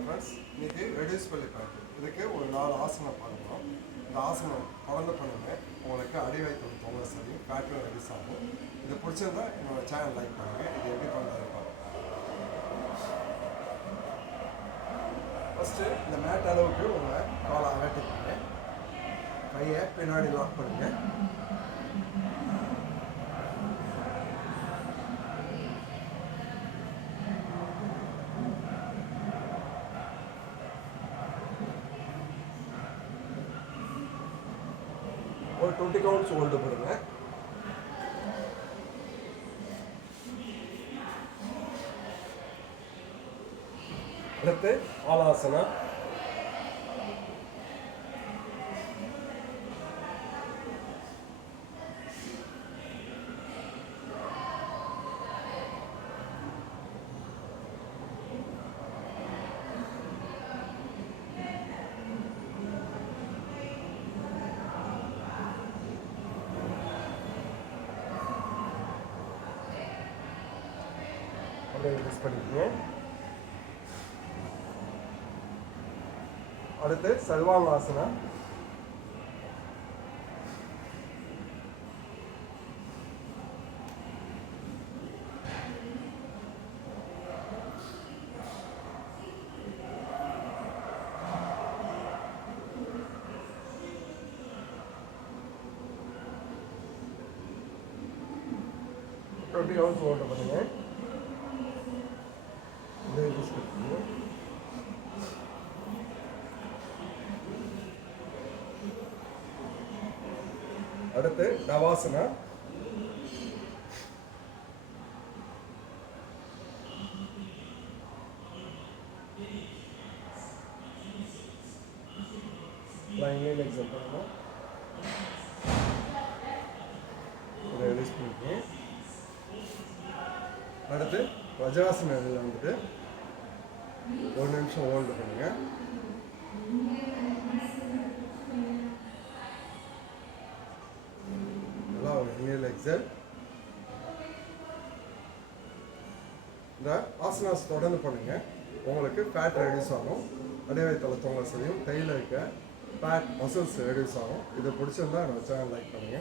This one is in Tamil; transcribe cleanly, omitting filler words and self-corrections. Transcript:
வணக்கம் ஃப்ரெண்ட்ஸ். இன்றைக்கி ரெடியூஸ் பண்ணி பேக்கு இதுக்கு ஒரு 4 ஆசனம் பார்க்கணும். இந்த ஆசனம் தொடர்ந்து பண்ணுங்க. உங்களுக்கு அடிவயிற்று தொங்க சரி ஃபேட்டும் ரெடியூஸ் ஆகும். இது பிடிச்சிருந்தா என்னோடய சேனல் லைக் பண்ணுங்கள். இது எப்படி பண்ணுறது பார்க்கலாம். ஃபஸ்ட்டு இந்த மேட் அளவுக்கு உங்கள் காலை அகட்டிக்கோங்க. கையை பின்னாடி லாக் பண்ணுங்கள். ஒரு 20 கவுண்ட்ஸ் ஹோல்டு பண்ணுங்க. அடுத்து ஆலாசனா. ரிலீஸ் பண்ணிக்கோங்க. அடுத்து சர்வாங்காசனா. டுவெண்ட்டி கவுண்ட்ஸ் ஹோல்ட் பண்ணுங்க. அடுத்து நவாசனா. லைன்ல எக்ஸாம் பண்ணணும். ரிலீஸ் பண்ணிக்கணும். அடுத்து வஜ்ராசனில் வந்துட்டு 1 நிமிஷம் ஹோல்டு பண்ணுங்க. நல்லா ஒரு இன்ஹேல் எக்ஸேல். இந்த ஆசனாஸ் தொடர்ந்து பண்ணுங்க. உங்களுக்கு ஃபேட் ரெடியூஸ் ஆகும். அடிவயிற்று தொங்க சரியும் கையில் இருக்க ஃபேட் மசில்ஸ் ரெடியூஸ் ஆகும். இதை பிடிச்சிருந்தா என்னோட சேனல் லைக் பண்ணுங்கள்.